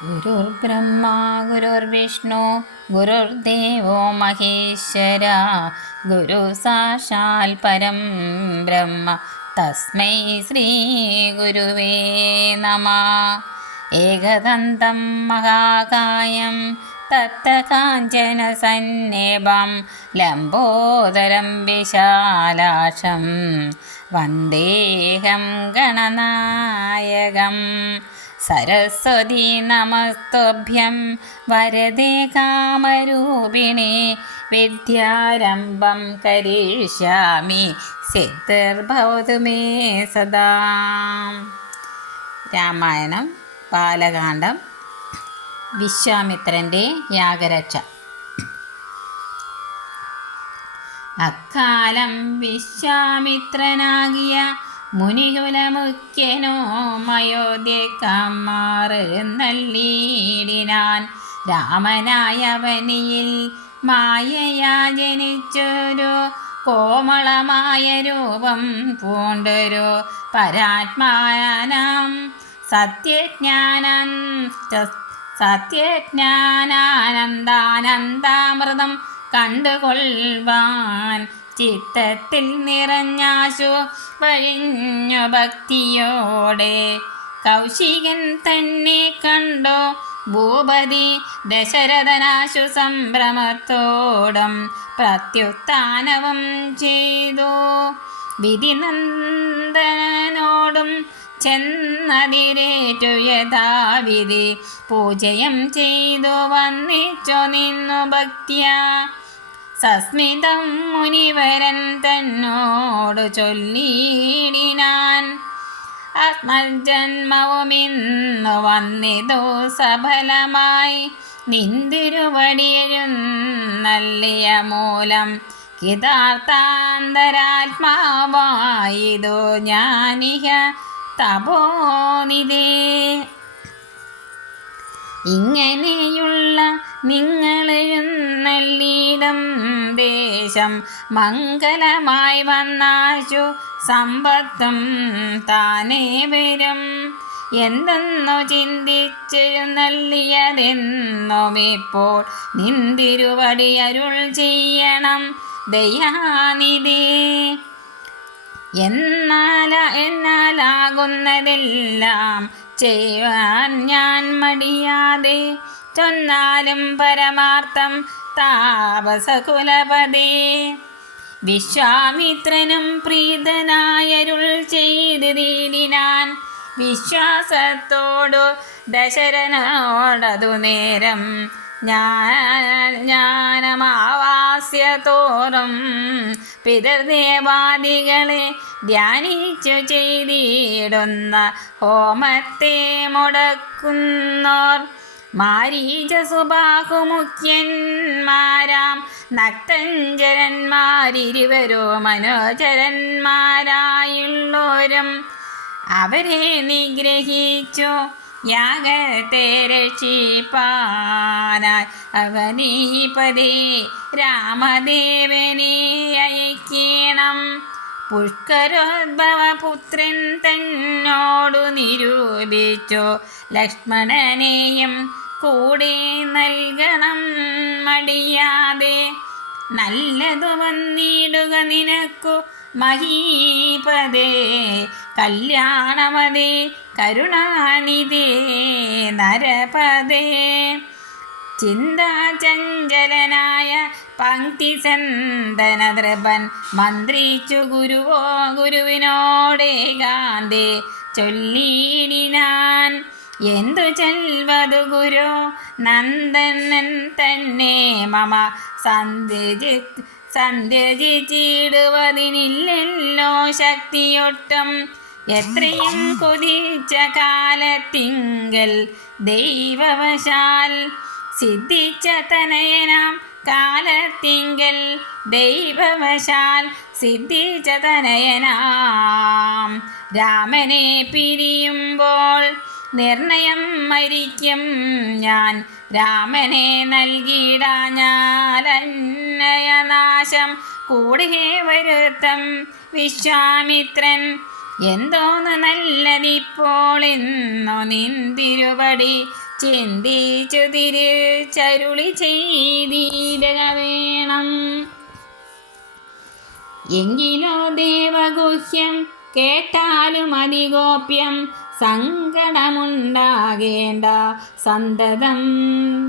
ഗുരുർബ്രഹ്മ ഗുരുർവിഷ്ണു ഗുരുർദേവോ മഹേശ്വര ഗുരു സാക്ഷാൽ പരം ബ്രഹ്മ തസ്മൈ ശ്രീ ഗുരുവേ നമഃ. ഏകദന്തം മഹാകായം തപ്തകാഞ്ചന സന്നിഭം ലംബോദരം വിശാലാക്ഷം വന്ദേഹം ഗണനായകം. സരസ്വതി നമസ്തുഭ്യം വരദേ കാമരൂപിണി വിദ്യാരംഭം കരിഷ്യാമി സിദ്ധിർഭവതു മേ സദാ. രാമായണം ബാലകാണ്ഡം വിശ്വാമിത്രൻ്റെ യാഗരക്ഷ. അക്കാലം വിശ്വാമിത്രനാകിയ മുനികുലമുഖ്യനോ അയോധ്യക്കാമാറെഴുന്നള്ളിയിടിനാൻ. രാമനായ വനിയിൽ മായയാ ജനിച്ചൊരു കോമളമായ രൂപം പൂണ്ടൊരു പരാത്മാനാം സത്യജ്ഞാനാനന്ദാനന്ദാമൃതം കണ്ടുകൊള്ളുവാൻ ചിത്തത്തിൽ നിറഞ്ഞാശു വഴിഞ്ഞു ഭക്തിയോടെ. കൗശികൻ തന്നെ കണ്ടോ ഭൂപതി ദശരഥനാശു സംഭ്രമത്തോടും പ്രത്യുത്ഥാനവും ചെയ്തു. വിധിനന്ദനോടും ചെന്നതിരേറ്റു യഥാവിധി പൂജയും ചെയ്തു വന്നിച്ചു നിന്നു ഭക്ത്യാ. സസ്മിതം മുനിവരൻ തന്നോടു ചൊല്ലിയിടിനാൻ. ആത്മജന്മവുമിന്നു വന്നിതു സഫലമായി നിന്തിരുവടിയെഴുന്നള്ളിയ മൂലം കിതാർത്ഥാന്തരാത്മാവായിതു ഞാനിഹ തപോനിധേ. ഇങ്ങനെയുള്ള നിങ്ങളെഴുന്നള്ളിയിടം ദേശം മംഗലമായി വന്നാശു സമ്പത്തും താനേ വരും. എന്തെന്നു ചിന്തിച്ചെഴുന്നള്ളിയതെന്നും ഇപ്പോൾ നിന്തിരുവടി അരുൾ ചെയ്യണം ദയാനിധി. എന്നാലാകുന്നതെല്ലാം ചെയ്യുവാൻ ഞാൻ മടിയാതെ ചൊന്നാലും പരമാർത്ഥം താപസകുലപതേ. വിശ്വാമിത്രനും പ്രീതനായരുൾ ചെയ്തിടിനാൻ. വിശ്വാസത്തോടു ദശരഥനോടതു നേരം ജ്ഞാനമാവാസ്യ തോറും പിതൃദേവാദികളെ ധ്യാനിച്ചു ചെയ്തിടുന്ന ഹോമത്തെ മുടക്കുന്നോർ മാരീചസുബാഹുമുഖ്യന്മാരാം നക്തഞ്ചരന്മാരിരുവരോ മനോചരന്മാരായുള്ളോരും അവരെ നിഗ്രഹിച്ചു യാഗത്തെ രക്ഷിപ്പാനായി അവനീപതേ രാമദേവനെ അയക്കണം. പുഷ്കരോദ്ഭവപുത്രൻ തന്നോടു നിരൂപിച്ചു ലക്ഷ്മണനെയും കൂടെ നൽകണം മടിയാതെ. നല്ലതു വന്നിടുക നിനക്കു മഹീപതേ കല്യാണമതേ കരുണാനിധേ നരപദേ. ചിന്താചഞ്ചലനായ പങ്ക്തിസന്തനദ്രപൻ മന്ത്രിച്ചു ഗുരുവിനോടേകാന്തേ ചൊല്ലിയിടിനാൻ. എന്തു ചൊൽവതു ഗുരോ നന്ദനൻ തന്നെ മമ സന്ധ്യജിച്ചിടുവതിനില്ലല്ലോ ശക്തിയൊട്ടും. എത്രയും കൊതിച്ച കാലത്തിങ്കൽ ദൈവവശാൽ സിദ്ധിച്ച തനയനാം കാലത്തിങ്കൽ ദൈവവശാൽ സിദ്ധിച്ച തനയനാം രാമനെ പിരിയുമ്പോൾ നിർണയം മരിക്കും ഞാൻ. രാമനെ നൽകിയിടാഞ്ഞാലന്യനാശം കൂടെ വരുത്തം എന്തോന്ന് നല്ലതിപ്പോൾ ഇന്നു നിന്തിരുപടി ചിന്തിച്ചു തിരിച്ചരുളി ചെയ്തിടുക വേണം. എങ്കിലോ ദേവഗുഹ്യം കേട്ടാലും അതിഗോപ്യം, സങ്കടമുണ്ടാകേണ്ട സന്തതം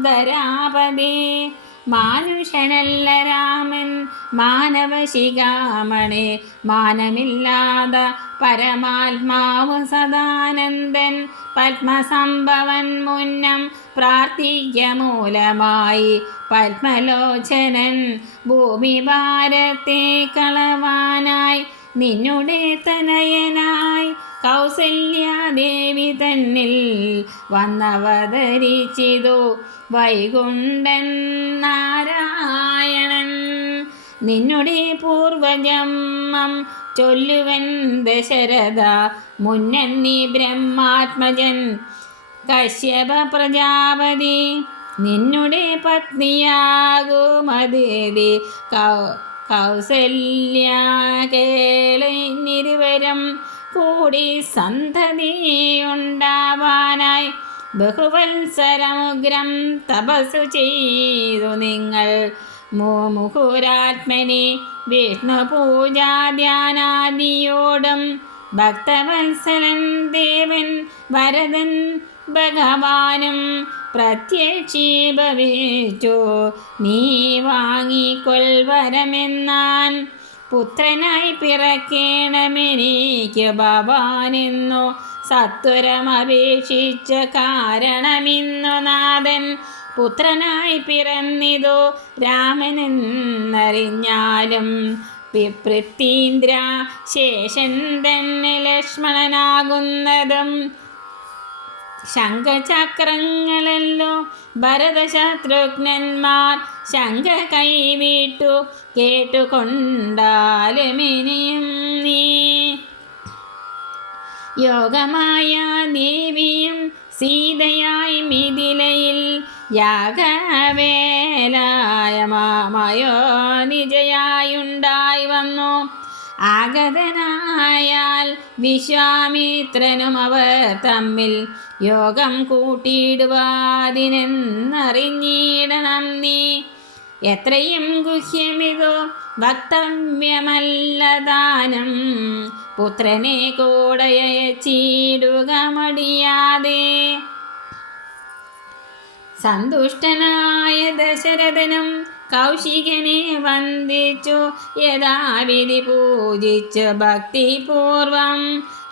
ധരാപതേ. മാനുഷനല്ല രാമൻ മാനവശിഖാമണി, മാനമില്ലാത പരമാത്മാവ് സദാനന്ദൻ. പത്മസംഭവൻ മുന്നം പ്രാർത്ഥിക്ക മൂലമായി, പത്മലോചനൻ ഭൂമി ഭാരത്തെ കളവാനായി. നിന്നുടെ തനയനായി കൗസല്യാദേവി തന്നിൽ വന്നവതരിച്ചിതു വൈകുണ്ഠൻ നാരായണൻ. നിന്നുടെ പൂർവജന്മം ചൊല്ലുവൻ ദശരഥ, മുന്നൻ നീ ബ്രഹ്മാത്മജൻ കശ്യപ പ്രജാപതി. നിന്നുടെ പത്നിയാകുമതിഥി കൗസല്യ കേളിനിരുവരും കൂടി സന്തതിയുണ്ടാവാനായി ബഹുവത്സരമുഗ്രം തപസ്സു ചെയ്തു നിങ്ങൾ. മുഹുരാത്മനി വിഷ്ണു പൂജാധ്യാനാദിയോടും ഭക്തവത്സലൻ ദേവൻ വരദൻ ഭഗവാനും പ്രത്യക്ഷീഭവിച്ചു നീ വാങ്ങിക്കൊൽവരമെന്നാൻ. പുത്രനായി പിറക്കേണമെനിക്ക് ഭവാനെന്നു സത്വരമപേക്ഷിച്ച കാരണമിന്നു നാഥൻ. പുത്രനായി പിറന്നിതു രാമനെന്നറിഞ്ഞാലും പിതൃതീന്ദ്ര ശേഷൻ തന്നെ ലക്ഷ്മണനാകുന്നതും. ശംഖചക്രങ്ങളല്ലോ ഭരതശത്രുഘ്നന്മാർ ശംഖ കൈവിട്ടു കേട്ടുകൊണ്ടാലുമിനിയും നീ. യോഗമായ ദേവിയും സീതയായി മിഥിലയിൽ യാഗവേലായ മാമയോ നിജയായുണ്ടായി വന്നു. ആഗതനായാൽ വിശ്വാമിത്രനും അവർ തമ്മിൽ യോഗം കൂട്ടിയിടുവാതിനെന്നറിഞ്ഞിടണം നീ. എത്രയും ഗുഹ്യമിതോ വക്തവ്യമല്ലദാനം, പുത്രനെ കൂടയച്ചിടുക മടിയാതെ. സന്തുഷ്ടനായ ദശരഥനും കൗശികനെ വന്ദിച്ചു യഥാവിധി പൂജിച്ച് ഭക്തിപൂർവം.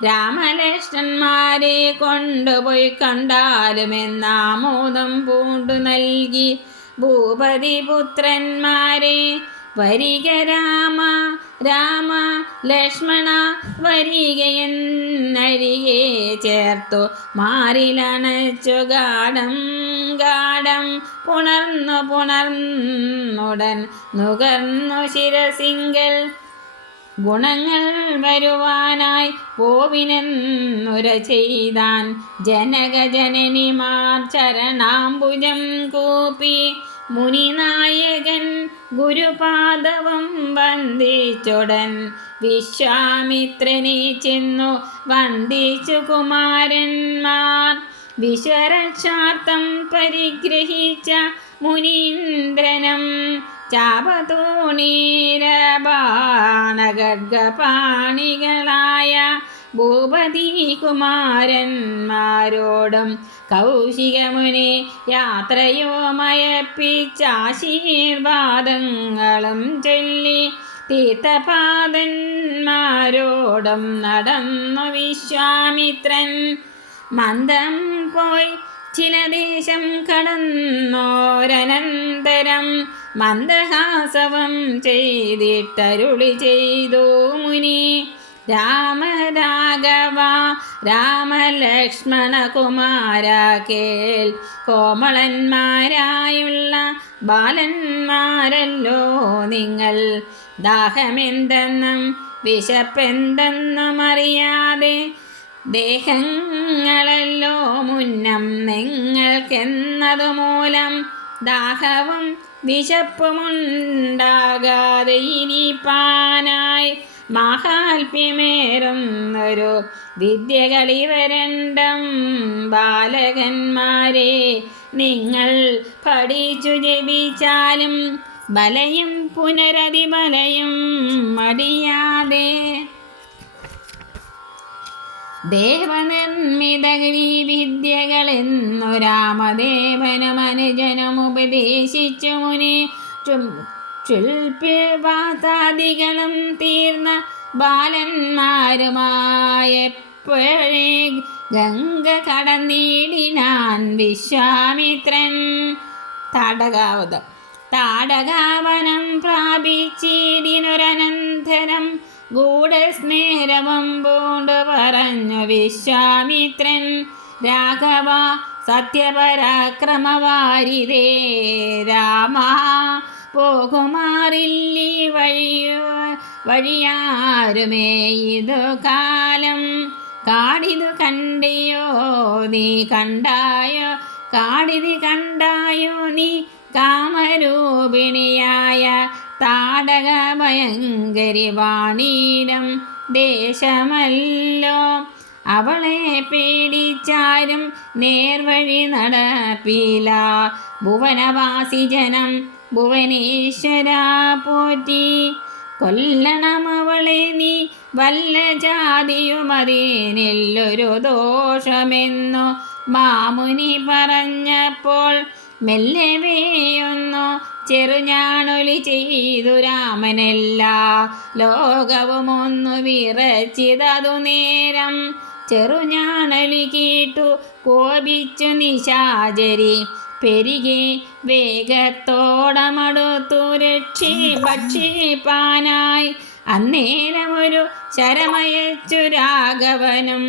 രാമലക്ഷ്മണന്മാരെ കൊണ്ടുപോയി കണ്ടാലുമെന്നാമോദം പൂണ്ടു നൽകി ഭൂപതി പുത്രന്മാരെ. വരിക രാമ രാമ ലക്ഷ്മണ വരികയെന്നരികെ ചേർത്തു മാറിലണച്ചു ഗാഠം ഗാഠം പുണർന്നുടൻ നുകർന്നു ശിരസിങ്കൽ. ഗുണങ്ങൾ വരുവാനായി പോവിനെന്നുര ചെയ്താൻ ജനകജനനിമാർ ചരണാംബുജം കൂപ്പി. മുനിനായകൻ ഗുരുപാദവം വന്ദിച്ചുടൻ വിശ്വാമിത്രനെ ചെന്നു വന്ദിച്ചു കുമാരന്മാർ. വിശ്വരക്ഷാർത്ഥം പരിഗ്രഹിച്ച മുനീന്ദ്രനും ചാപതൂണീരബാണഖഡ്ഗപാണികളായ ഭൂപതി കുമാരന്മാരോടും കൗശികമുനി യാത്രയോ മയപ്പിച്ചാശീർവാദങ്ങളും ചൊല്ലി തീർത്ഥപാദന്മാരോടും നടന്നു വിശ്വാമിത്രൻ. മന്ദം പോയി ചില ദേശം കടന്നോരനന്തരം മന്ദഹാസവം ചെയ്തിട്ടരുളി ചെയ്തു മുനി. രാമ രാഘവ രാമലക്ഷ്മണ കുമാര കേൾ, കോമളന്മാരായുള്ള ബാലന്മാരല്ലോ നിങ്ങൾ. ദാഹമെന്തെന്നും വിശപ്പെന്തെന്നും അറിയാതെ ദേഹങ്ങളല്ലോ മുന്നം നിങ്ങൾക്കെന്നതുമൂലം ദാഹവും വിശപ്പുമുണ്ടാകാതെ ഇരിപ്പാനായി മാഹാത്മ്യമേറുന്നൊരു വിദ്യകളിവരണ്ടം ബാലകന്മാരെ നിങ്ങൾ പഠിച്ചു ജപിച്ചാലും ബലയും പുനരതിബലയും മടിയാതെ. ദേവനിർമ്മിതഗിരി വിദ്യകളെന്നു രാമദേവനുമനുജനുമുപദേശിച്ചു മുനി ചുൽപ്യവാതാദികളും തീർന്ന ബാലന്മാരുമായെപ്പോഴേ ഗംഗ കടന്നിടിനാൻ വിശ്വാമിത്രൻ. താടകാവനം പ്രാപിച്ചിടിനൊരനന്തരം ഗൂഢസ്നേഹവും പൂണ്ടു പറഞ്ഞു വിശ്വാമിത്രൻ. രാഘവ സത്യപരാക്രമവാരിതേ രാമ പോകുമാറില്ലി വഴിയാരുമേ ഇതു കാലം. കാടിതു കണ്ടിയോ നീ കണ്ടായോ കാടിതി കണ്ടായോ നീ കാമരൂപിണിയായ താടക ഭയങ്കരി വാണീരം ദേശമല്ലോ. അവളെ പേടിച്ചാരും നേർവഴി നടപ്പില. ഭുവനവാസി ജനം ഭുവനേശ്വര പോറ്റി. കൊല്ലണം അവളെ നീ വല്ല ജാതിയുമതിനില്ലൊരു ദോഷമെന്നു മാമുനി പറഞ്ഞപ്പോൾ മെല്ലവേയൊന്നു ചെറുഞാണൊലി ചെയ്തു രാമനെല്ലാ ലോകവും ഒന്ന് വിറച്ചിതതു നേരം. ചെറുഞാണൊലി കേട്ടു കോപിച്ചു നിശാചരി പെരുകെ വേഗത്തോടമടുത്തു ഭക്ഷിപ്പാനായി. അന്നേരമൊരു ശരമയച്ചു രാഘവനും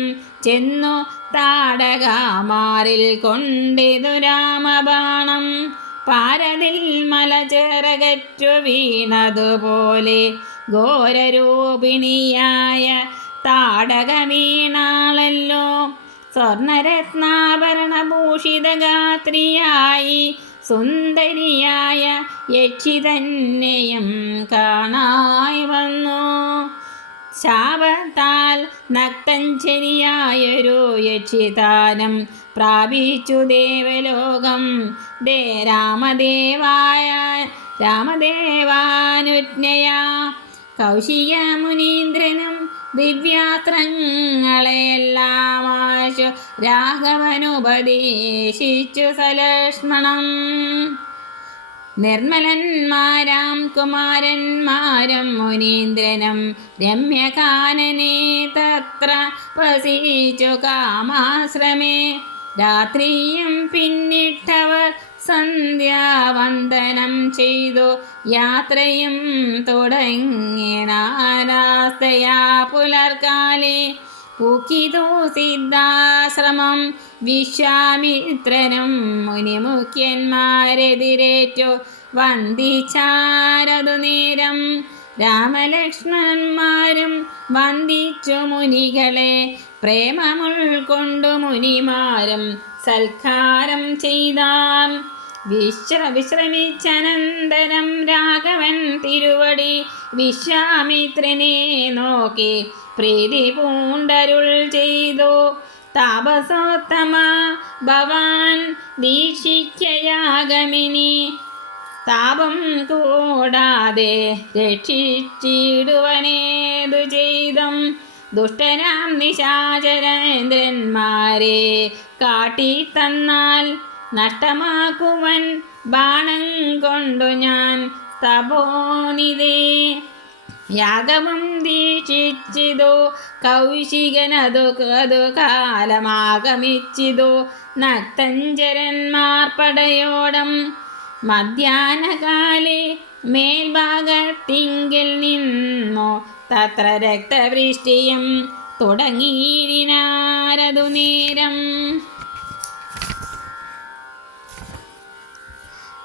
ചെന്നു താടകമാറിൽ കൊണ്ടിതു രാമബാണം. പാരതിൽ മലചിറകറ്റു വീണതുപോലെ ഘോരരൂപിണിയായ താടക വീണാളല്ലോ. സ്വർണരത്നാഭരണഭൂഷിതഗാത്രിയായി സുന്ദരിയായ യക്ഷി തന്നെയും കാണായി വന്നു. ശാപത്താൽ നക്തഞ്ചരിയായൊരു യക്ഷിതാനം പ്രാപിച്ചു ദേവലോകം. രാമദേവാനുജ്ഞയാ കൗശിക മുനീന്ദ്രനും ദിവ്യാസ്ത്രങ്ങളെയെല്ലാം ആശു രാഘവനുപദേശിച്ചു സലക്ഷ്മണം. നിർമ്മലന്മാരാം കുമാരന്മാരും മുനീന്ദ്രനും രമ്യകാനനെ തത്ര വസിച്ചു കാമാശ്രമേ. രാത്രിയും പിന്നിട്ടവർ സന്ധ്യാവന്ദനം ചെയ്തു യാത്രയും തുടങ്ങിനാരാസ്തയാ പുലർക്കാലേ. പൂക്കിതു സിദ്ധാശ്രമം വിശ്വാമിത്രനും മുനിമുഖ്യന്മാരെതിരേറ്റു വന്ദിച്ചാരതു നേരം. രാമലക്ഷ്മണന്മാരും വന്ദിച്ചു മുനികളെ പ്രേമമുൾക്കൊണ്ടു മുനിമാരും സൽക്കാരം ചെയ്താം. വിശ്രമിച്ചനന്തരം രാഘവൻ തിരുവടി വിശ്വാമിത്രനെ നോക്കി പ്രീതി പൂണ്ടരുൾ ചെയ്തു. താപസോത്തമ ഭവാൻ ദീക്ഷിക്കയാഗമിനി താപം കൂടാതെ രക്ഷിച്ചിടുവനേതു ചെയ്തും. ദുഷ്ടനാം നിശാചരേന്ദ്രന്മാരെ കാട്ടിത്തന്നാൽ നഷ്ടമാക്കുവൻ ബാണം കൊണ്ടു ഞാൻ തപോനിധേ. യാഗവും ദീക്ഷിച്ചിതു കൗശികനതു കാലമാഗമിച്ചിതു നക്തഞ്ചരന്മാർ പടയോടം. മധ്യാഹ്നകാലേ മേൽഭാഗത്തിങ്കിൽ നിന്നു തത്ര രക്തവൃഷ്ടിയും തുടങ്ങിയിടിനാരതു നേരം.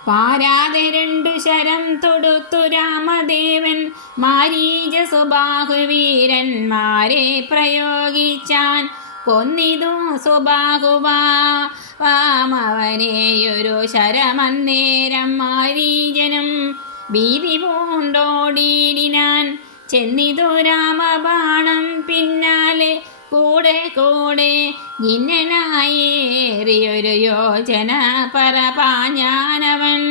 പാരാതെ 2 ശരം തൊടുത്തു രാമദേവൻ മാരീച സുബാഹുവീരന്മാരെ പ്രയോഗിച്ചാൻ. കൊന്നിതു സുബാഹുവാമവനെയൊരു ശരമന്നേരം മാരീചനും ഭീതി പൂണ്ടോടിയിടിനാൻ. ചെന്നിതു രാമബാണം പിന്നാലെ കൂടെ കൂടെ ജിന്നനായേറിയൊരു യോജന പറപാഞ്ഞാനവൻ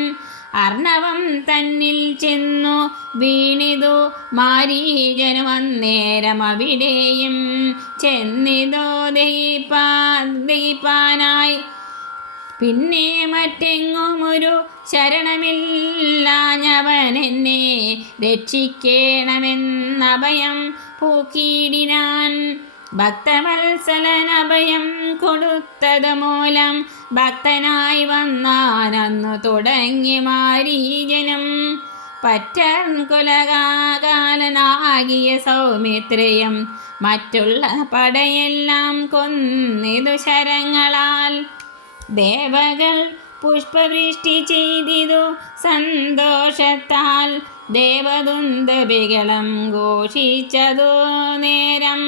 അർണവം തന്നിൽ ചെന്നു വീണിതു മാരീജനും അന്നേരം അവിടെയും ചെന്നിതോ ദഹിപ്പാനായി. പിന്നെ മറ്റെങ്ങുമൊരു ശരണമില്ലാഞ്ഞവനെന്നെ രക്ഷിക്കണമെന്നഭയം പൂക്കിയിടിനാൻ. ഭക്തവത്സലൻ അഭയം കൊടുത്തത് മൂലം ഭക്തനായി വന്നാനന്നു തുടങ്ങി മാരീജനും. പറ്റർകുലകാലനാകിയ സൗമിത്രയും മറ്റുള്ള പടയെല്ലാം കൊന്നിതു ശരങ്ങളാൽ. ദേവകൾ പുഷ്പവൃഷ്ടി ചെയ്തിതു സന്തോഷത്താൽ ദേവദുന്ദബികളും ഘോഷിച്ചതു നേരം.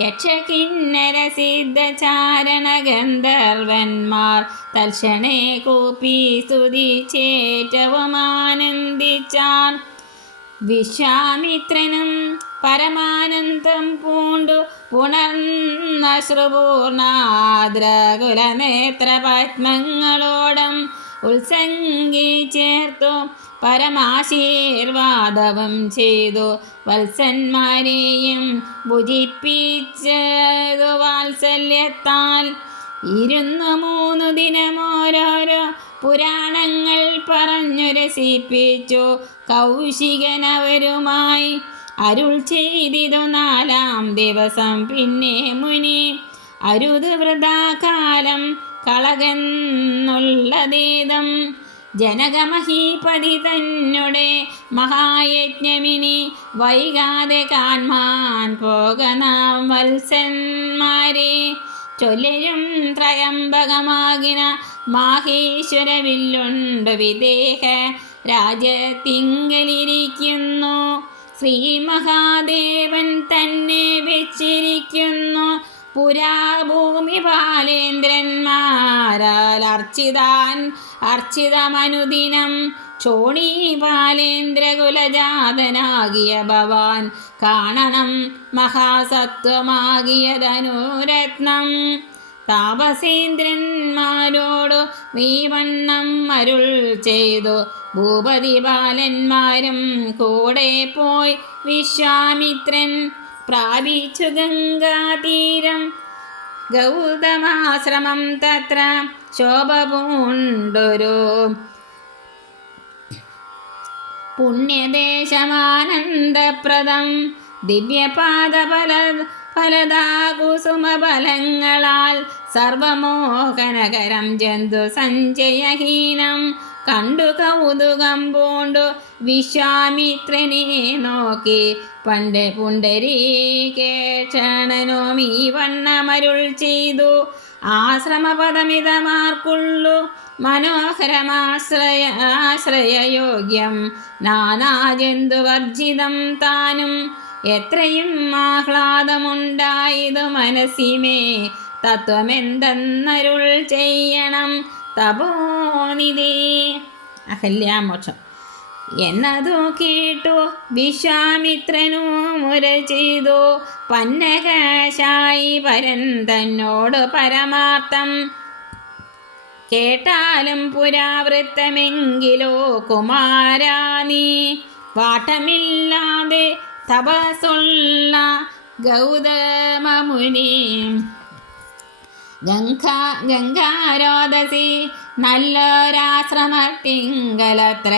യക്ഷകിന്നര സിദ്ധചാരണ ഗന്ധർവന്മാർ തൽക്ഷണേ കൂപ്പി സ്തുതിച്ചേറ്റവും ആനന്ദിച്ചാൻ. വിശ്വാമിത്രനും പരമാനന്ദം പൂണ്ടു പുണർന്നശ്രുപൂർണാദ്രകുലനേത്ര പത്മങ്ങളോടും ഉത്സംഗി ചേർത്തു പരമാശീർവാദവും ചെയ്തു വത്സന്മാരെയും ഭുജിപ്പിച്ചതു വാത്സല്യത്താൽ. 3 ദിനമോരോരോ പുരാണങ്ങൾ പറഞ്ഞു രസിപ്പിച്ചു കൗശികനവരുമായി. അരുൾ ചെയ്തിതു 4-ാം ദിവസം പിന്നെ മുനി അരുത് വൃഥാകാലം കളകെന്നുള്ളതേദം. ജനകമഹീപതി തന്നെ മഹായജ്ഞമിനി വൈകാതെ കാൺമാൻ പോകനാം വത്സന്മാരെ. ചൊല്ലരും ത്രയംബകമാകിന മാഹേശ്വര വില്ലുണ്ട് വിദേഹ രാജത്തിങ്കലിരിക്കുന്നു. ശ്രീ മഹാദേവൻ തന്നെ വെച്ചിരിക്കുന്നു പുരാഭൂമി ബാലേന്ദ്രന്മാരാൽ അർച്ചിതമനുദിനം. ക്ഷോണീ ബാലേന്ദ്രകുലജാതനാകിയ ഭവാൻ കാണണം മഹാസത്വമാകിയ ധനുരത്നം. താപസേന്ദ്രന്മാരോടു വീവണ്ണം അരുൾ ചെയ്തു ഭൂപതി ബാലന്മാരും കൂടെ പോയി. വിശ്വാമിത്രൻ പ്രാപിച്ചു ഗംഗാതീരം ഗൗതമാശ്രമം തത്ര ശോഭ പൂണ്ടൊരു പുണ്യദേശമാനന്ദപ്രദം. ദിവ്യപാദഫലദാകുസുമഫലങ്ങളാൽ സർവമോഹനകരം ജന്തു സഞ്ചയഹീനം. കണ്ടു കൗതുകം പൂണ്ടു വിശ്വാമിത്രനെ നോക്കി പണ്ട് പുണ്ടരീകേക്ഷണനും ഈ വണ്ണമരുൾ ചെയ്തു. ആശ്രമപദമിതമാർക്കുള്ളു മനോഹരമാശ്രയയോഗ്യം നാനാജന്തുവർജിതം താനും. എത്രയും ആഹ്ലാദമുണ്ടായതു മനസ്സിമേ തത്വമെന്തെന്നരുൾ ചെയ്യണം തപോനിധി. അഹല്യാമോക്ഷം എന്നതു കേട്ടു വിശ്വാമിത്രനു മുര ചെയ്തു. പന്നകശായി പരൻ തന്നോട് പരമാർത്ഥം കേട്ടാലും പുരാവൃത്തമെങ്കിലോ കുമാരാ നീ വാട്ടമില്ലാതെ തപസ്സുള്ള ഗൗതമമുനി. ഗംഗാരോദസി നല്ലൊരാശ്രമത്തിങ്കലത്ര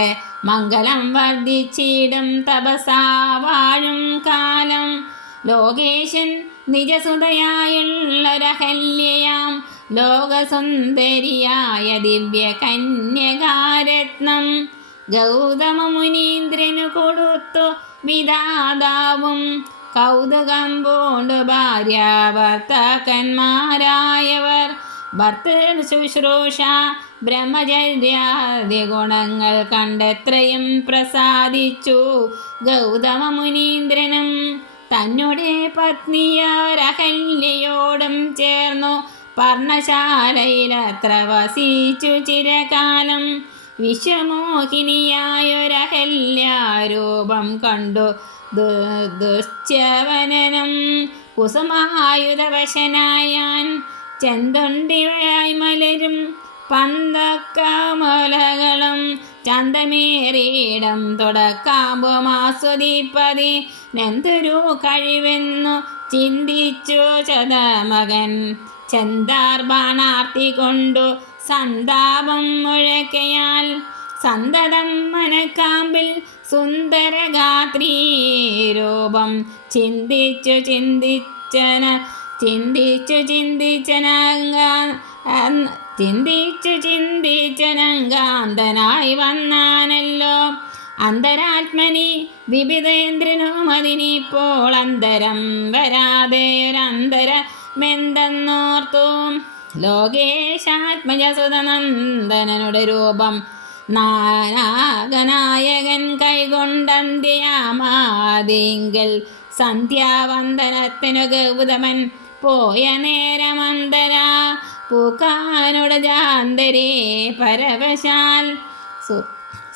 മംഗളം വർദ്ധിച്ചിടും തപസാ വാഴും കാലം. ലോകേശൻ നിജസുതയായുള്ളൊരഹല്യയാം ലോകസുന്ദരിയായ ദിവ്യ കന്യകാരത്നം ഗൗതമ മുനീന്ദ്രനു കൊടുത്തു വിധാതാവും. കൗതുകം പൂണ്ടു ഭാര്യാഭർത്താക്കന്മാരായവർ ഭർത്തൃ ശുശ്രൂഷ ബ്രഹ്മചര്യാദി ഗുണങ്ങൾ കണ്ടെത്രയും പ്രസാദിച്ചു. ഗൗതമ മുനീന്ദ്രനും തന്നെ പത്നിയൊരഹല്യയോടും ചേർന്നു പർണശാലയിലത്ര വസിച്ചു ചിരകാലം. വിശ്വമോഹിനിയായൊരഹല്യാരൂപം കണ്ടു ദുശ്ചവനനം കുസുമായുധവശനായാൻ ചെന്തൊണ്ടിയായി മലരും പന്തക്കമലകളും ചന്തമേറിയിടം തുടക്കാമ്പുമാസ്വദിപ്പതി നെന്തൊരു കഴിവെന്നു ചിന്തിച്ചു ചതമകൻ ചെന്താർ ബാണാർത്തി കൊണ്ടു സന്താപം മുഴക്കയാൽ സന്തതം മനക്കാമ്പിൽ സുന്ദരഗാത്രീ രൂപം ചിന്തിച്ചു ചിന്തിച്ചനങ്കാന്തനായി വന്നാനല്ലോ അന്തരാത്മനി വിപിതേന്ദ്രനും അതിനിപ്പോൾ അന്തരം വരാതെയൊരന്തരമെന്തെന്നോർത്തു ലോകേശാത്മജസുതനന്ദനനുടെ രൂപം നാനാഗനായകൻ കൈകൊണ്ടന്ത്യാമാദിങ്കൽ സന്ധ്യാവന്ദനത്തിനു ഗൗതമൻ പോയ നേരമന്തരാ പൂക്കാനുട ജാന്തരേ പരവശാൽ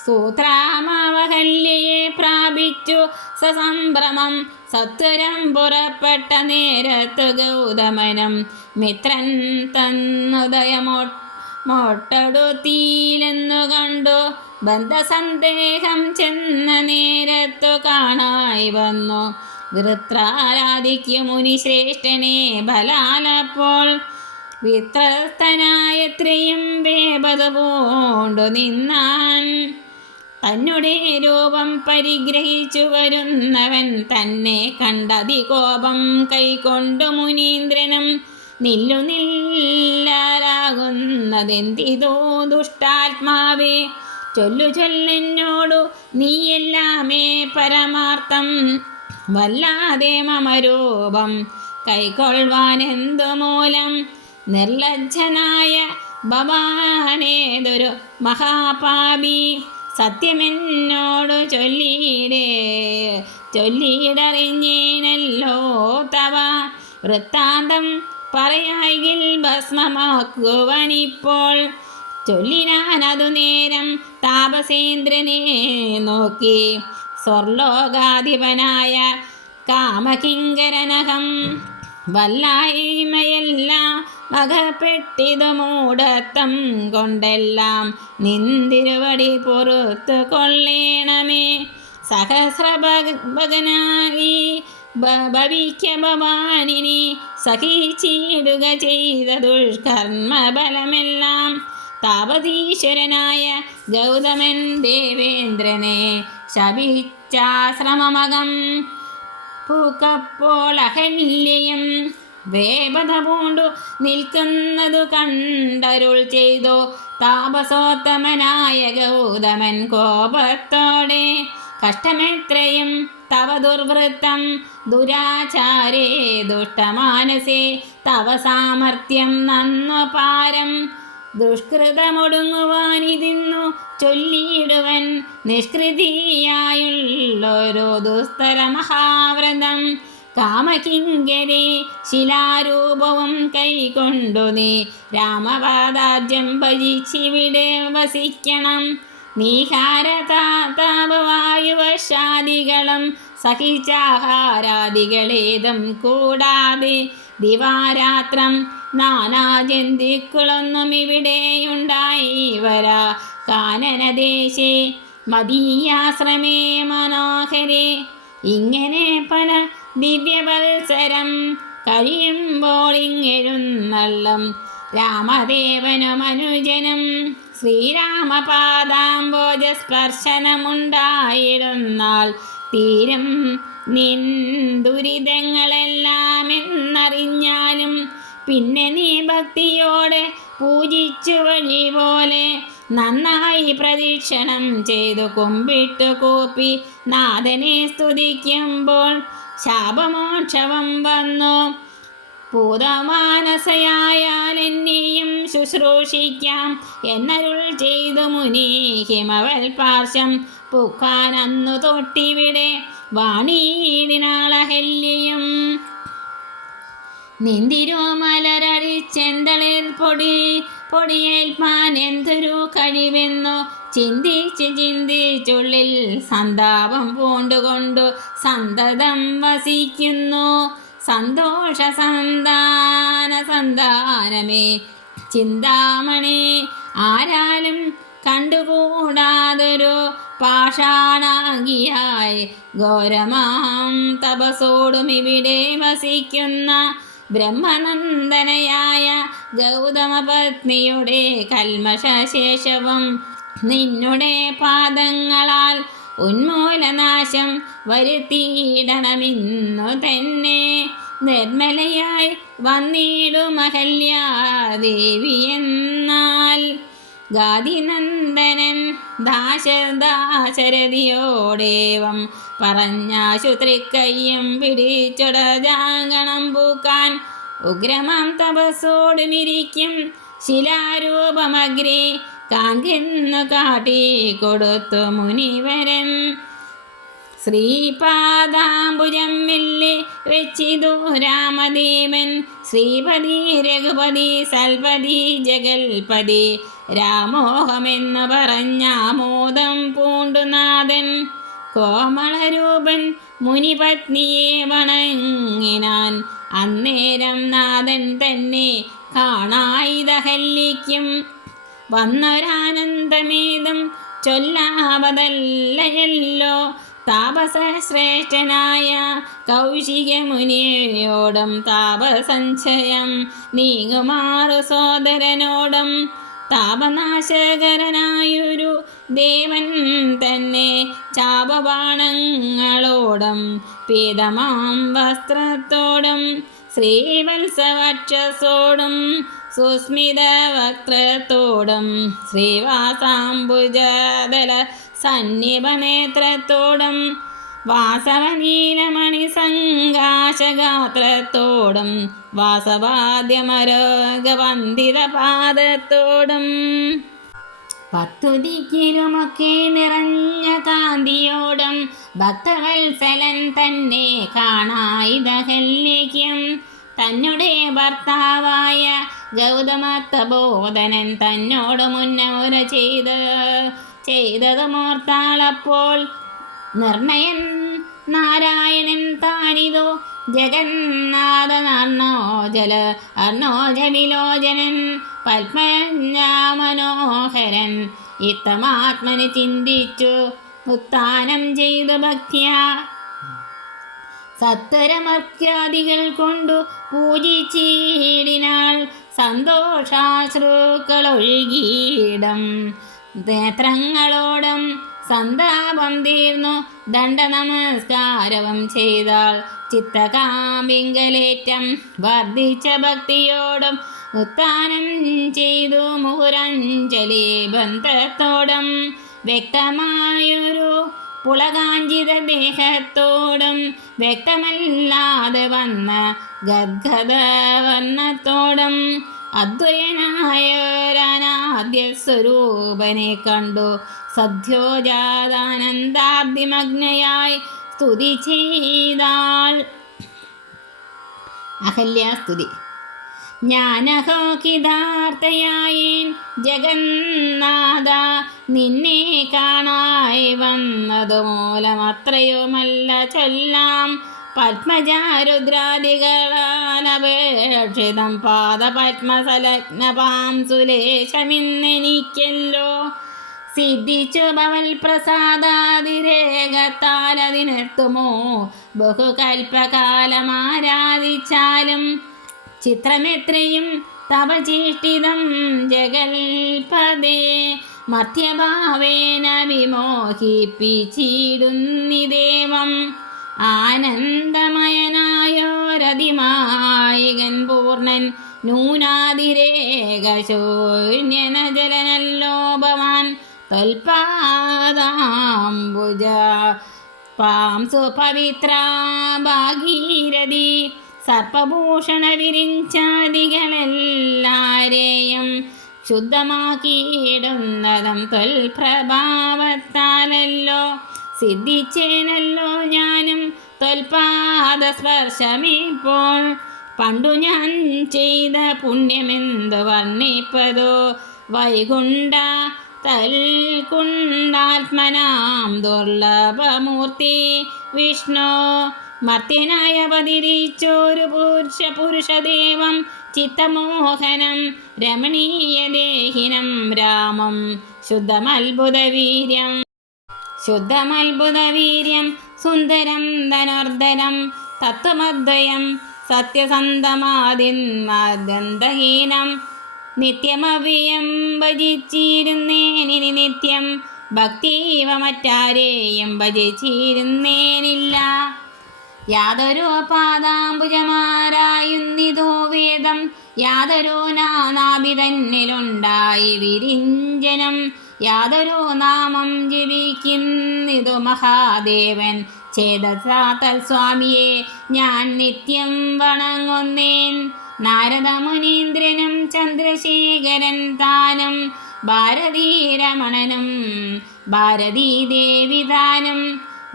സൂത്രാമാവഹല്യയെ പ്രാപിച്ചു സസംഭ്രമം സത്വരം പുറപ്പെട്ട നേരത്തു ഗൗതമനം മിത്രൻ തന്നുദയമൊട്ടടുത്തീലെന്നു കണ്ടു ബന്ധസന്ദേഹം ചെന്ന നേരത്തു കാണായി വന്നു വൃത്രാരാധിക്കു മുനിശ്രേഷ്ഠനെ ബലാലപ്പോൾ വിത്രസ്തനായത്രയും വേപത പൂണ്ടു നിന്നാൻ തന്നെ രൂപം പരിഗ്രഹിച്ചു വരുന്നവൻ തന്നെ കണ്ടതികോപം കൈക്കൊണ്ടു മുനീന്ദ്രനും നില്ലാരാകുന്നതെന്തിതോ ദുഷ്ടാത്മാവേ ചൊല്ലെന്നോടു നീയെല്ലാമേ പരമാർത്ഥം വല്ലാതെ മമരൂപം കൈക്കൊള്ളുവാനെന്തു മൂലം നിർലജ്ജനായ ഭവാനേതൊരു മഹാപാപി സത്യമെന്നോടു ചൊല്ലിയിടറിഞ്ഞേനല്ലോ തവ വൃത്താന്തം പറയായെങ്കിൽ ഭസ്മമാക്കുവാനിപ്പോൾ ചൊല്ലിനാനതു നേരം താപസേന്ദ്രനെ നോക്കി സ്വർലോകാധിപനായ കാമകിങ്കരനകം വല്ലായ്മയെല്ലാം അകപ്പെട്ടിതു മൂഢത്തം കൊണ്ടെല്ലാം നിന്തിരുവടി പുറത്തു കൊള്ളേണമേ സഹസ്രഭഗനായി ഭവിക്ക ഭവാനിനി സഹിച്ചിടുക ചെയ്ത ദുഷ്കർമ്മഫലമെല്ലാം താപതീശ്വരനായ ഗൗതമൻ ദേവേന്ദ്രനെ ശപിച്ചാശ്രമമകം പൂക്കപ്പോൾ അഹല്യയും വേപത പൂണ്ടു നിൽക്കുന്നതു കണ്ടരുൾ ചെയ്തു താപസോത്തമനായ ഗൗതമൻ കോപത്തോടെ കഷ്ടമെത്രയും തവ ദുർവൃത്തം ദുരാചാരേ ദുഷ്ടമാനസേ തവ സാമർത്ഥ്യം നന്വപാരം ദുഷ്കൃതമൊടുങ്ങുവാനിതിന്നു ചൊല്ലിയിടുവൻ നിഷ്കൃതിയായുള്ളൊരു ദുസ്തര മഹാവ്രതം കാമകിങ്കരെ ശിലാരൂപവും കൈകൊണ്ടു നീ രാമപാദാബ്ജം ഭജിച്ചിവിടെ വസിക്കണം നീഹാരതാപവായുവശാദികളും സഹിച്ചാഹാരാദികളേതും കൂടാതെ ദിവാരാത്രം നാനാജന്തുക്കളൊന്നും ഇവിടെയുണ്ടായി വരാ കാനനദേശേ മദീയാശ്രമേ മനോഹരേ ഇങ്ങനെ പല ദിവ്യവത്സരം കഴിയുമ്പോൾ ഇങ്ങെഴുന്നള്ളം രാമദേവനും അനുജനും ശ്രീരാമപാദാംബോജസ്പർശനമുണ്ടായിരുന്നാൽ തീരും നിൻ ദുരിതങ്ങളെല്ലാം എന്നറിഞ്ഞാലും പിന്നെ നീ ഭക്തിയോടെ പൂജിച്ചു വഴി പോലെ നന്നായി പ്രദക്ഷിണം ചെയ്തു കുമ്പിട്ടു കൂപ്പി നാഥനെ സ്തുതിക്കുമ്പോൾ ശാപമോക്ഷവും വന്നു പൂതമാനസയായാൽ എന്നെയും ശുശ്രൂഷിക്കാം എന്നരുൾ ചെയ്തു മുനി ഹിമവൽ പാർശ്വം പൂക്കാൻ അന്നു തൊട്ടിവിടെ വാണീടിനാളഹല്യയും നിന്തിരോ മലരടിച്ചെന്തളിർ പൊടിയേൽപ്പാൻ എന്തൊരു കഴിവെന്നു ചിന്തിച്ചുള്ളിൽ സന്താപം പൂണ്ടുകൊണ്ടു സന്തതം വസിക്കുന്നു. സന്തോഷ സന്താനമേ ചിന്താമണി, ആരാലും കണ്ടുകൂടാതൊരു പാഷാണാംഗിയായി ഘോരമാം തപസോടും ഇവിടെ വസിക്കുന്ന ബ്രഹ്മനന്ദനയായ ഗൗതമപത്നിയുടെ കൽമഷശേഷവും നിന്നുടെ പാദങ്ങളാൽ ഉന്മൂലനാശം വരുത്തിയിടണമിന്നു തന്നെ. നിർമ്മലയായി വന്നിടും അഹല്യാദേവി എന്നാൽ ഗാദിനന്ദനൻ ദാശരഥിയോടേവം പറഞ്ഞാശു തൃക്കയ്യും പിടിച്ചൊടജാങ്കണം പൂക്കാൻ ഉഗ്രമാം തപസ്സോടുമിരിക്കും ശിലാരൂപമഗ്രേ കാങ്കെന്നു കാട്ടിക്കൊടുത്തു മുനിവരൻ. ശ്രീപാദാംബുജം മെല്ലെ വെച്ചിതു രാമദേവൻ, ശ്രീപതി രഘുപതി സൽപതി ജഗൽപതി രാമോഹമെന്നു പറഞ്ഞാമോദം പൂണ്ടുനാഥൻ. കോമളരൂപൻ മുനിപത്നിയെ വണങ്ങിനാൻ, അന്നേരം നാഥൻ തന്നെ കാണായിതഹല്യയ്ക്കും വന്നൊരാനന്ദമേതും ചൊല്ലാവതല്ലയല്ലോ. താപസശ്രേഷ്ഠനായ കൗശികമുനിയോടും താപസഞ്ചയം നീങ്ങുമാറു സോദരനോടും താപനാശകരനായൊരു ദേവൻ തന്നെ ചാപബാണങ്ങളോടും പീതമാം വസ്ത്രത്തോടും ശ്രീവത്സവക്ഷസോടും സുസ്മിത വക്ത്രത്തോടും ശ്രീവാസാംബുജദല സന്നിപനേത്രത്തോടും വാസവനീലമണി സങ്കാശഗാത്രത്തോടും വാസവാദ്യമരോഗവന്ദിത പാദത്തോടും പത്തുദിക്കിലുമൊക്കെ നിറഞ്ഞ കാന്തിയോടും ഭക്തവത്സലൻ തന്നെ കാണായിതഹല്യയ്ക്കും. തന്നുടെ ഭർത്താവായ ഗൗതമതപോധനൻ തന്നോട് മുന്നമുര ചെയ്തതുമോർത്താളപ്പോൾ നിർണയൻ നാരായണൻ താനിതോ ജഗന്നാഥനർണോജവിലോചനൻ പത്മനാമനോഹരൻ ഇത്തമാത്മന് ചിന്തിച്ചു ഉത്ഥാനം ചെയ്തു ഭക്ത്യാ സത്വരമർക്യാദികൾ കൊണ്ടു പൂജിച്ചിടിനാൾ. സന്തോഷാശ്രുക്കളൊഴുകിയിടം നേത്രങ്ങളോടും സന്താപം തീർന്നു ദണ്ഡനമസ്കാരവും ചെയ്താൾ. ചിത്തകാമ്പിങ്കലേറ്റം വർദ്ധിച്ച ഭക്തിയോടും ഉത്ഥാനം ചെയ്തു മുഹുരഞ്ജലി ബന്ധത്തോടും വ്യക്തമായൊരു പുളകാഞ്ചിത ദേഹത്തോടും വ്യക്തമല്ലാതെ വന്ന ഗദ്ഗദവർണ്ണത്തോടും അദ്വയനായൊരനാദ്യ സ്വരൂപനെ കണ്ടു സദ്യോജാതാനന്ദാബ്ദിമഗ്നയായി സ്തുതി ചെയ്താൾ. അഹല്യാസ്തുതി. ഞാനഹോ കിതാർത്ഥയായേൻ ജഗന്നാഥ, നിന്നെ കാണായി വന്നതു മൂലമത്രയുമല്ല ചൊല്ലാം. പത്മജാരുദ്രാദികളാനപേക്ഷിതം പാദപത്മസലഗ്നപാം സുലേശമിന്നെനിക്കല്ലോ. സിദ്ധിച്ചു ഭവൽ പ്രസാദാതിരേകത്താലതിനെത്തുമോ ബഹുകൽപ്പകാലമാരാധിച്ചാലും. ചിത്രമെത്രയും തപചേഷ്ടിതം ജഗൽപദേ, മർത്യഭാവേന വിമോഹിപ്പിച്ചിടുന്നിദേവം. ആനന്ദമയനായോരതിമായികൻ പൂർണ്ണൻ നൂനാതിരേകശൂന്യന ജലനല്ലോഭവാൻ. ത്വൽപാദാംബുജ പാം സുപവിത്ര ഭാഗീരഥി സർപ്പഭൂഷണ വിരിഞ്ചാദികളെല്ലാരെയും ശുദ്ധമാക്കിയിടുന്നതും ത്വൽപ്രഭാവത്താലല്ലോ. സിദ്ധിച്ചേനല്ലോ ഞാനും ത്വൽപാദസ്പർശമിപ്പോൾ. പണ്ടു ഞാൻ ചെയ്ത പുണ്യമെന്ത് വർണ്ണിപ്പതോ വൈകുണ്ഠ തൽകുണ്ടാത്മനാം ദുർലഭമൂർത്തി വിഷ്ണു മർത്യനായ അവതരിച്ചൊരു പുരുഷദേവം ചിത്തമോഹനം രമണീയദേഹിനം രാമം ശുദ്ധമത്ഭുതവീര്യം സുന്ദരം ധനുർധരം തത്വമദ്വയം സത്യസന്ധമാദിന്മാർഗന്ധഹീനം നിത്യമവ്യയം ഭജിച്ചിരുന്നേനിനി നിത്യം ഭക്തീവ മറ്റാരെയും ഭജിച്ചിരുന്നേനില്ല. യാതൊരു പാദാംബുജമാരായുന്നിതോ വേദം യാതൊരു നാനാഭിതന്നിലുണ്ടായി വിരിഞ്ചനം യാതൊരു നാമം ജപിക്കുന്നിതു മഹാദേവൻ ചേതസാ തൽസ്വാമിയെ ഞാൻ നിത്യം വണങ്ങുന്നേൻ. നാരദമുനീന്ദ്രനും ചന്ദ്രശേഖരൻ താനും ഭാരതീരമണനും ഭാരതീദേവിതാനും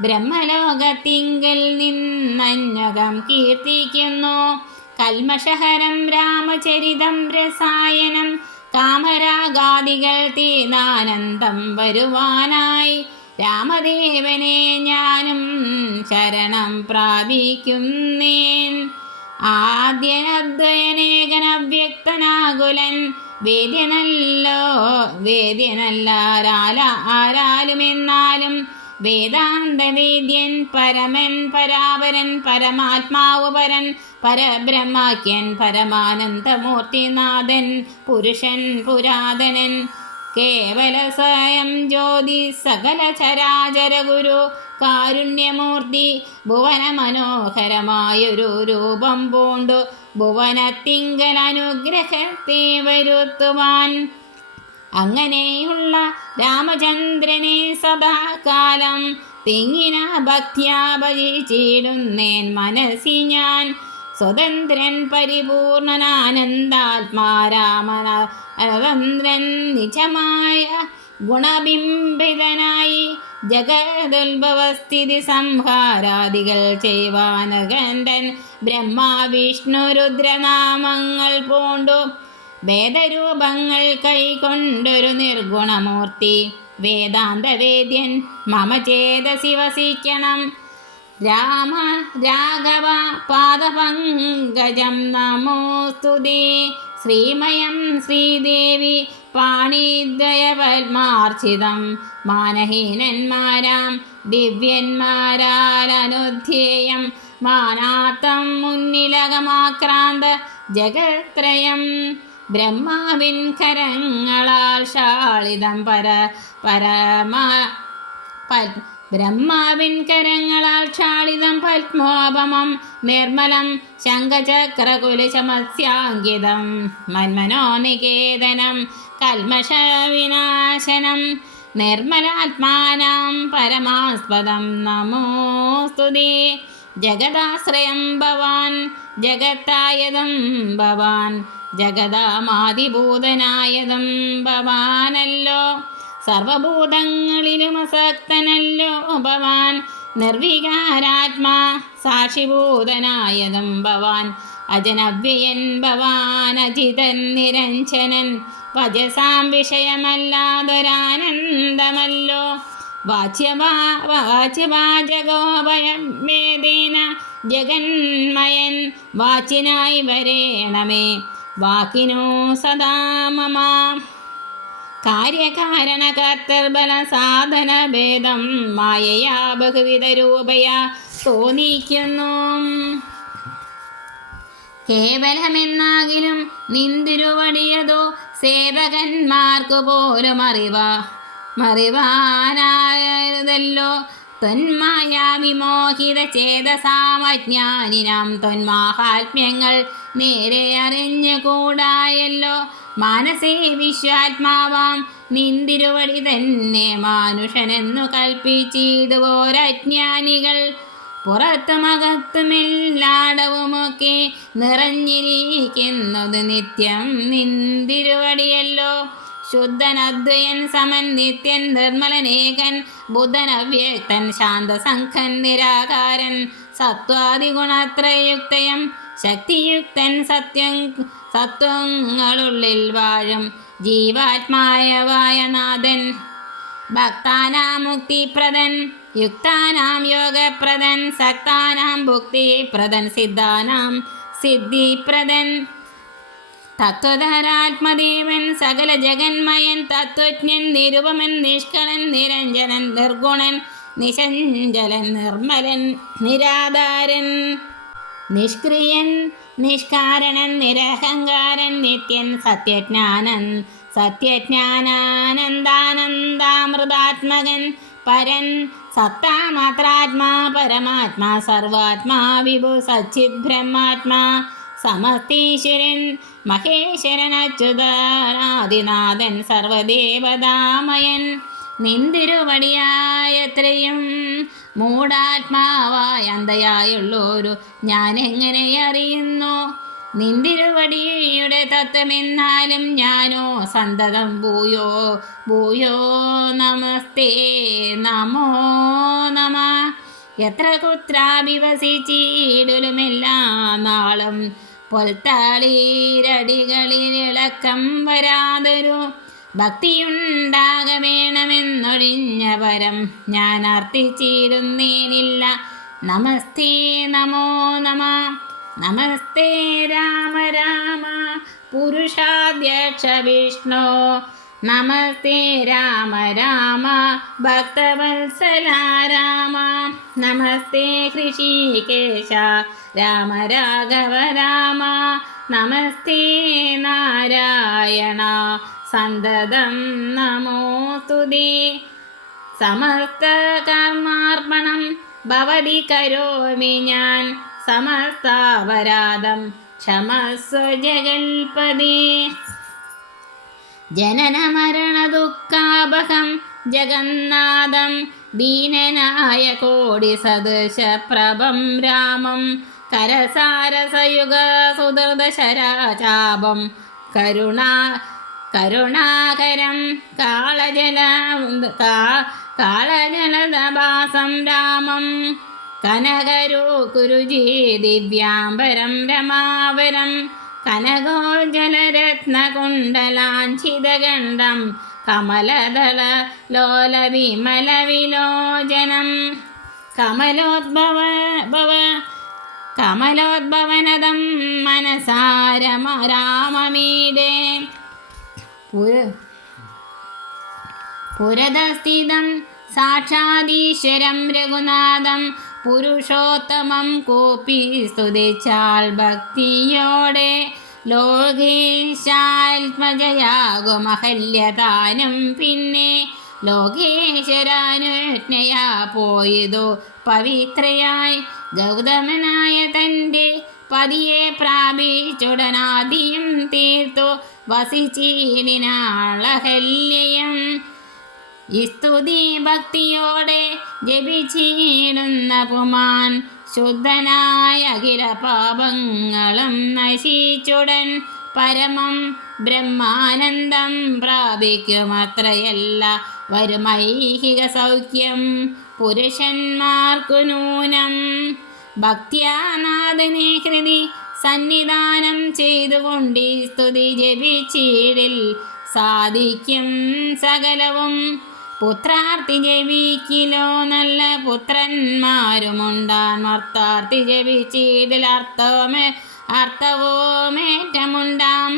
ബ്രഹ്മലോകത്തിങ്കൽ നിന്നന്യകം കീർത്തിക്കുന്നു. കൽമഷഹരം രാമചരിതം രസായനം കാമരാഗാദികൾ തീർന്നാനന്ദം വരുവാനായി രാമദേവനെ ഞാനും ശരണം പ്രാപിക്കുന്നേൻ. ആദ്യനദ്വയനേകനവ്യക്തനാകുലൻ വേദ്യനല്ലാരാലുമെന്നാലും വേദാന്തവേദ്യൻ പരമൻ പരാപരൻ പരമാത്മാവ് പരൻ പരബ്രഹ്മാഖ്യൻ പരമാനന്ദമൂർത്തിനാഥൻ പുരുഷൻ പുരാതനൻ കേവല സ്വയം ജ്യോതി സകല ചരാചര ഗുരു കാരുണ്യമൂർത്തി ഭുവന മനോഹരമായൊരു രൂപം പൂണ്ടു ഭുവനത്തിങ്കൽ അനുഗ്രഹത്തെ വരുത്തുവാൻ. അങ്ങനെയുള്ള രാമചന്ദ്രനെ സദാകാലം തിങ്ങിന ഭക്ത്യാ ഭജിച്ചിടുന്നേൻ മനസ്സി ഞാൻ. സ്വതന്ത്രൻ പരിപൂർണനാനന്ദാത്മാ രാമചന്ദ്രൻ നിജമായ ഗുണബിംബിതനായി ജഗതുത്ഭവസ്ഥിതി സംഹാരാദികൾ ചെയ്വാനകണ്ടൻ ബ്രഹ്മാ വിഷ്ണു രുദ്രനാമങ്ങൾ പൂണ്ടു വേദരൂപങ്ങൾ കൈകൊണ്ടൊരു നിർഗുണമൂർത്തി വേദാന്തവേദ്യൻ മമ ചേതസി വസിക്കണം. രാഘവ പാദപങ്കജം നമോസ്തുതേ. ശ്രീമയം ശ്രീദേവി പാണിദ്വയപത്മാർച്ചിതം മാനഹീനന്മാരാം ദിവ്യന്മാരാലനുധ്യേയം മാനാത്തം മുന്നിലകമാക്രാന്ത ജഗത്രയം ബ്രഹ്മാവിൻ കരങ്ങളാൽ ഷാളിതം ബ്രഹ്മാവിൻ കരങ്ങളാൽ ക്ഷാളിതം പത്മോപമം നിർമ്മലം ശംഖചക്രകുലശമസ്യാങ്കിതം മന്മനോനികേതനം കൽമഷവിനാശനം നിർമ്മലാത്മാനാം പരമാസ്പദം നമോസ്തുതേ. ജഗദാശ്രയം ഭവാൻ ജഗത്തായതും ഭവാൻ ജഗദാമാദിഭൂതനായതും ഭവാനല്ലോ. സർവഭൂതങ്ങളിലും അസക്തനല്ലോ ഭവാൻ നിർവികാരാത്മാ സാക്ഷിഭൂതനായതും ഭവാൻ അജനവ്യയൻ ഭവാൻ അജിതൻ നിരഞ്ജനൻ വജസാം വിഷയമല്ലാതൊരാനന്ദമല്ലോ. വാച്യവാചകോഭയമേദേന ജഗന്മയൻ വാച്യനായി വരേണമേ വാക്കിനോ സദാ മമ. കാര്യകാരണകർത്തർബല സാധന ഭേദം മായയാ ബഹുവിധ രൂപയാ തോന്നിക്കുന്നു. കേവലമെന്നാകിലും നിന്തിരുവടിയതോ സേവകന്മാർക്കു പോലും അറിവാനായതല്ലോ. ത്വന്മായ വിമോഹിത ചേതസാമജ്ഞാനിനാം ത്വന്മാഹാത്മ്യങ്ങൾ നേരെ അറിഞ്ഞുകൂടായല്ലോ. മാനസേ വിശ്വാത്മാവാം നിന്തിരുവടി തന്നെ മാനുഷനെന്നു കൽപ്പിച്ചിടുവോരജ്ഞാനികൾ പുറത്തുമകത്തുമെല്ലാടവുമൊക്കെ നിറഞ്ഞിരിക്കുന്നത് നിത്യം നിന്തിരുവടിയല്ലോ. ശുദ്ധനദ്വയൻ സമൻ നിത്യൻ നിർമ്മലനേകൻ ബുദ്ധൻ അവ്യക്തൻ ശാന്തസംഖൻ നിരാകാരൻ സത്വാദിഗുണത്രയുക്തയം ശക്തിയുക്തൻ സത്വങ്ങളുള്ളിൽ വാഴും ജീവാത്മാവായ നാഥൻ. ഭക്താനാം മുക്തിപ്രദൻ യുക്താനാം യോഗപ്രദൻ സക്താനാം ഭുക്തിപ്രദൻ സിദ്ധാനാം സിദ്ധിപ്രദൻ. തത്വധരാത്മദേവൻ സകല ജഗന്മയൻ തത്വജ്ഞൻ നിരുപമൻ നിഷ്കളൻ നിരഞ്ജനൻ നിർഗുണൻ നിശഞ്ചലൻ നിർമ്മലൻ നിരാധാരൻ നിഷ്ക്രിയൻ നിഷ്കാരണൻ നിരഹങ്കാരൻ നിത്യൻ സത്യജ്ഞാനാനന്ദാനന്ദാമൃതാത്മകൻ പരൻ സത്താമാത്രാത്മാ പരമാത്മാ സർവാത്മാ വിഭു സച്ചിത് ബ്രഹ്മാത്മാ സമസ്തീശ്വരൻ മഹേശ്വരൻ അച്യുതാദിനാഥൻ സർവദേവതാമയൻ. നിന്തിരുവടിയായത്രയും മൂഢാത്മാവായ അന്ധയായുള്ളൊരു ഞാൻ എങ്ങനെ അറിയുന്നു നിന്തിരുവടിയുടെ തത്വമെന്നാലും ഞാനോ സന്തതം ഭൂയോ ഭൂയോ നമസ്തേ നമോ നമ. എത്ര കുത്രാഭിവസിച്ചിടലുമെല്ലാ നാളും പൊൽത്താളീരടികളിലിളക്കം വരാതൊരു ഭക്തിയുണ്ടാകവേണമെന്നൊഴിഞ്ഞ വരം ഞാൻ അർത്ഥിച്ചിരുന്നേനില്ല. നമസ്തേ നമോ നമ. നമസ്തേ രാമ രാമ പുരുഷാധ്യക്ഷ വിഷ്ണു. നമസ്തേ രാമ രാമ ഭക്തവത്സല രാമ. നമസ്തേ ഹൃഷീകേശ രാമ രാഘവ രാമ. നമസ്തേ നാരായണ സന്തതം നമോസ്തുതേ. സമസ്ത കർമാർപ്പണം ഭവതി കരോമി ഞാൻ സമസ്താപരാധം ക്ഷമസ്വ ജഗൽപദേ. ജനന മരണ ദുഃഖാപഹം ജഗന്നാഥം ദീനനായ കോടി സദൃശ പ്രഭം രാമം കരസാരസയുഗ സുദൃദശരാചാപം കരുണാകരം കാളജലദഭാസം രാമം കനകരുകുരുജി ദിവ്യാംബരം രമാവരം കനകോജ്ജലരത്നകുണ്ടലാഞ്ചിതഗണ്ഡം കമലദള ലോലവിമലവിലോചനം കമലോദ്ഭവനദം മനസാരമരാമമീഡേ. പുരതസ്ഥിതം സാക്ഷാദീശ്വരം രഘുനാഥം പുരുഷോത്തമം കോപി സ്തുതിച്ചാൽ ഭക്തിയോടെ ലോകേശാത്മജയാകുമഹല്യതാനും പിന്നെ ലോകേശ്വരാനുജ്ഞയാ പോയതോ പവിത്രയായി ഗൗതമനായ തൻ്റെ പതിയെ പ്രാപിച്ചുടനാദിയും തീർത്തു വസിച്ചിടിനാളഹല്യം. സ്തുതി ഭക്തിയോടെ ജപിച്ചിടുന്ന പുമാൻ ശുദ്ധനായ അഖില പാപങ്ങളും നശിച്ചുടൻ പരമം ബ്രഹ്മാനന്ദം പ്രാപിക്കുമത്രയല്ല വരുമൈഹിക സൗഖ്യം പുരുഷന്മാർക്കു നൂനം. ഭക്ത്യാനാഥനെ ഹൃദി സന്നിധാനം ചെയ്തുകൊണ്ട് സ്തുതി ജപിച്ചിടിൽ സാധിക്കും സകലവും. പുത്രാർത്ഥി ജപിക്കിലോ നല്ല പുത്രന്മാരുമുണ്ടാൻ മർത്താർത്ഥി ജപിച്ചിടിൽ അർത്ഥവുമേറ്റമുണ്ടാം.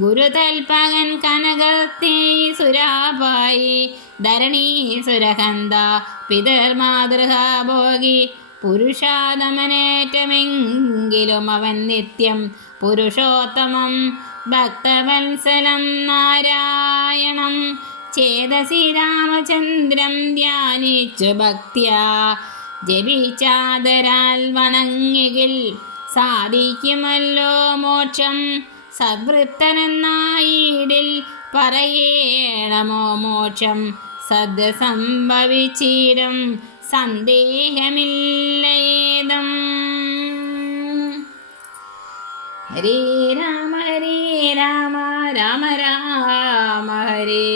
ഗുരുതൽപകൻ കനകത്തേ സുരാപായി ധരണീ സുരഹന്ത പിതർമാതൃഹാഭോഗി പുരുഷാതമനേറ്റമെങ്കിലും അവൻ നിത്യം പുരുഷോത്തമം ഭക്തവത്സലം നാരായണം ചേതസി രാമചന്ദ്രം ധ്യാനിച്ചു ഭക്ത്യാ ജപിച്ചാദരാൽ വണങ്ങികിൽ സാധിക്കുമല്ലോ മോക്ഷം. സദ്വൃത്തനെന്നായിടിൽ പറയേണമോ മോക്ഷം സദ്യ സംഭവിച്ചിടും സന്ദേഹമില്ലേതും. ഹരേ രാമ രാമ രാമ ഹരേ